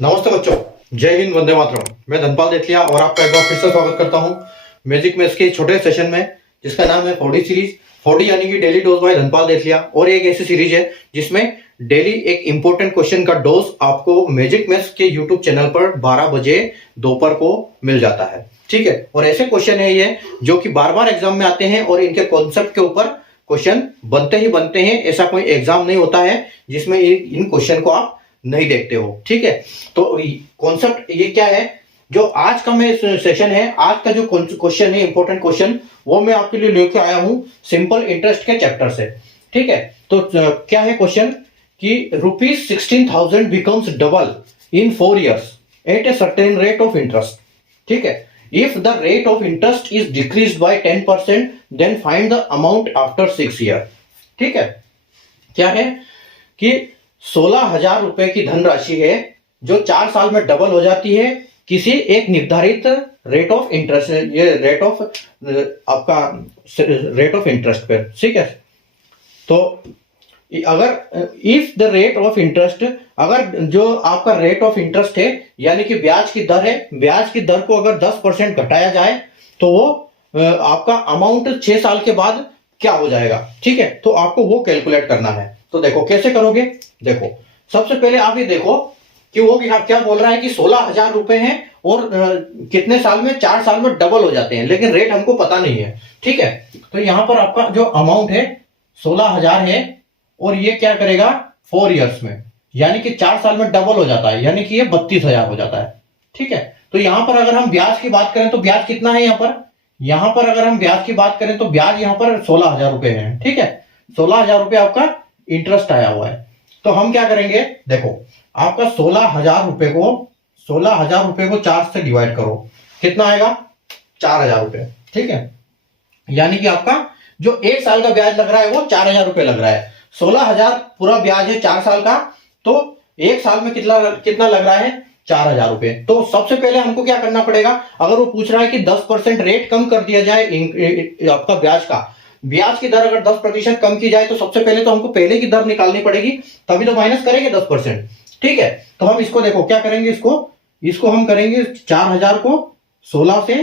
नमस्ते बच्चों, जय हिंद, वंदे मातरम। मैं धनपाल देथिया और आपका एक बार फिर से स्वागत करता हूं मैजिक मैथ्स के छोटे सेशन में, जिसका नाम है 4D सीरीज। 4D यानी कि डेली डोज बाय धनपाल देथिया। और एक ऐसी सीरीज है जिसमें डेली एक इंपॉर्टेंट क्वेश्चन का डोज आपको मैजिक मैथ्स के यूट्यूब चैनल पर 12 बजे दोपहर को मिल जाता है। ठीक है, और ऐसे क्वेश्चन है ये जो कि बार बार एग्जाम में आते हैं और इनके कॉन्सेप्ट के ऊपर क्वेश्चन बनते ही बनते हैं। ऐसा कोई एग्जाम नहीं होता है जिसमें इन क्वेश्चन को आप नहीं देखते हो। ठीक है, तो कॉन्सेप्ट ये क्या है, जो आज का मैं सेशन है, आज का जो क्वेश्चन है, इंपॉर्टेंट क्वेश्चन, वो मैं आपके लिए लेके आया हूं सिंपल इंटरेस्ट के चैप्टर से। ठीक है, तो क्या है क्वेश्चन कि ₹16,000 becomes double in 4 years at a certain rate of interest. ठीक है, if the rate of interest is decrease by 10% then find the amount after 6 years। ठीक है, क्या है कि 16,000 रुपए की धनराशि है जो 4 साल में डबल हो जाती है किसी एक निर्धारित रेट ऑफ इंटरेस्ट, ये रेट ऑफ आपका रेट ऑफ इंटरेस्ट पे। ठीक है, तो अगर if the rate of interest, अगर जो आपका रेट ऑफ इंटरेस्ट है यानी कि ब्याज की दर है, ब्याज की दर को अगर 10% घटाया जाए तो वो आपका अमाउंट 6 साल के बाद क्या हो जाएगा। ठीक है, तो आपको वो कैलकुलेट करना है। तो देखो कैसे करोगे। देखो सबसे पहले आप ये देखो कि वो क्या बोल रहा है कि 16,000 रुपए हैं और कितने साल में, 4 साल में डबल हो जाते हैं, लेकिन रेट हमको पता नहीं है। ठीक है, तो यहां पर आपका जो अमाउंट है 16,000 है और ये क्या करेगा 4 years में, यानी कि 4 साल में डबल हो जाता है, यानी कि ये 32,000 हो जाता है। ठीक है, तो यहां पर अगर हम ब्याज की बात करें तो ब्याज कितना है यहां पर अगर हम ब्याज की बात करें तो ब्याज यहां पर 16,000 रुपए है। ठीक है, 16,000 रुपए आपका इंटरेस्ट आया हुआ है। तो हम क्या करेंगे, देखो आपका 16,000 रुपए को 4 से डिवाइड करो, कितना आएगा 4,000 रुपए। ठीक है, यानी कि आपका जो 1 साल का ब्याज लग रहा है वो 4,000 रुपए लग रहा है। 16,000 पूरा ब्याज है 4 साल का, तो 1 साल में कितना लग रहा है 4,000 रुपए। तो सबसे पहले हमको क्या करना पड़ेगा, अगर वो पूछ रहा है कि 10% रेट कम कर दिया जाए आपका ब्याज का, ब्याज की दर अगर 10% कम की जाए तो सबसे पहले तो हमको पहले की दर निकालनी पड़ेगी, तभी तो माइनस करेंगे 10%। ठीक है, तो हम इसको देखो क्या करेंगे, इसको हम करेंगे 4,000 को 16 से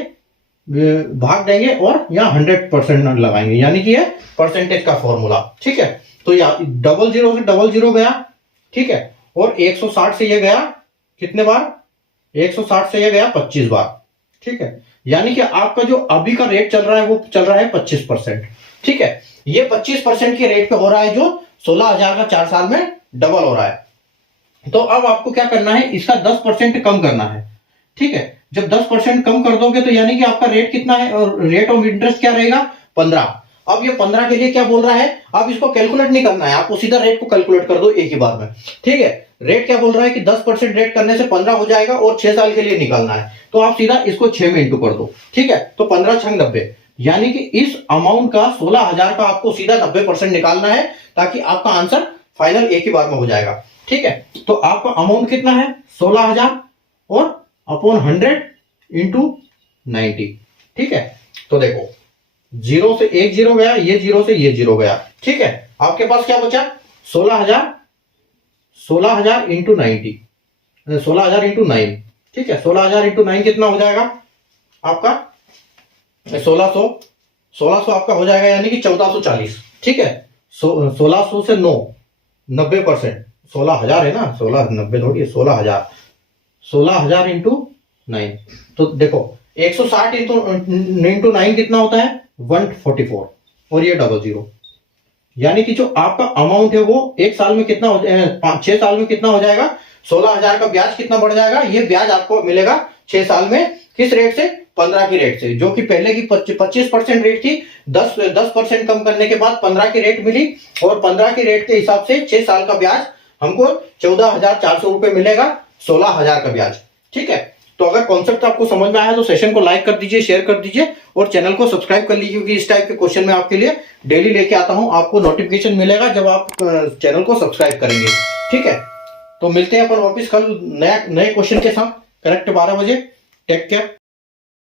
भाग देंगे और यहाँ 100% लगाएंगे, यानी कि ये परसेंटेज का फॉर्मूला। ठीक है, तो यहाँ 00 से 00 गया। ठीक है, और 160 से ये गया कितने बार, 160 से ये गया 25 बार। ठीक है, यानी कि आपका जो अभी का रेट चल रहा है वो चल रहा है 25%। ठीक है, ये 25% के रेट पे हो रहा है जो 16,000 का 4 साल में डबल हो रहा है। तो अब आपको क्या करना है, इसका 10% कम करना है। ठीक है, जब 10% कम कर दोगे तो यानी कि आपका रेट कितना है, और रेट ऑफ इंटरेस्ट क्या रहेगा 15। अब ये 15 के लिए क्या बोल रहा है, अब इसको कैलकुलेट नहीं करना है, आपको सीधा रेट को कैलकुलेट कर दो एक ही बार में। ठीक है, रेट क्या बोल रहा है कि 10% रेट करने से 15 हो जाएगा और 6 साल के लिए निकालना है, तो आप सीधा इसको 6 में इंटू कर दो। ठीक है, तो 15 छंग 90, यानी कि इस अमाउंट का 16,000 का आपको सीधा 90% निकालना है, ताकि आपका आंसर फाइनल एक ही बार में हो जाएगा। ठीक है, तो आपका अमाउंट कितना है 16,000 और अपॉन 100 इंटू 90। ठीक है, तो देखो 0 से 1 0 गया, ये 0 से ये 0 गया। ठीक है, आपके पास क्या बचा 16,000 इंटू 90, 16,000 इंटू 9। ठीक है, 16,000 इंटू 9 कितना हो जाएगा आपका 1600 आपका हो जाएगा, यानी कि 1440। ठीक है, 1600 से 9 90%, 16,000 है ना, 16 90 थोड़ी है, 16,000 इंटू 9। तो देखो 160 इंटू 9 कितना होता है 144, और ये 00, यानी कि जो आपका अमाउंट है वो 1 साल में कितना हो जाएगा, 6 साल में कितना हो जाएगा, 16,000 का ब्याज कितना बढ़ जाएगा, ये ब्याज आपको मिलेगा 6 साल में, किस रेट से 15 की रेट से, जो कि पहले की 25% रेट थी, 10% कम करने के बाद 15 की रेट मिली, और 15 की रेट के हिसाब से 6 साल का ब्याज हमको 14,400 रुपए मिलेगा, 16,000 का ब्याज। ठीक है, तो अगर कॉन्सेप्ट आपको समझ में आया तो सेशन को लाइक कर दीजिए, शेयर कर दीजिए और चैनल को सब्सक्राइब कर लीजिए, क्योंकि इस टाइप के क्वेश्चन मैं आपके लिए डेली लेके आता हूं, आपको नोटिफिकेशन मिलेगा जब आप चैनल को सब्सक्राइब करेंगे। ठीक है, तो मिलते हैं अपन वापिस कल नए क्वेश्चन के साथ करेक्ट 12 बजे। Take care.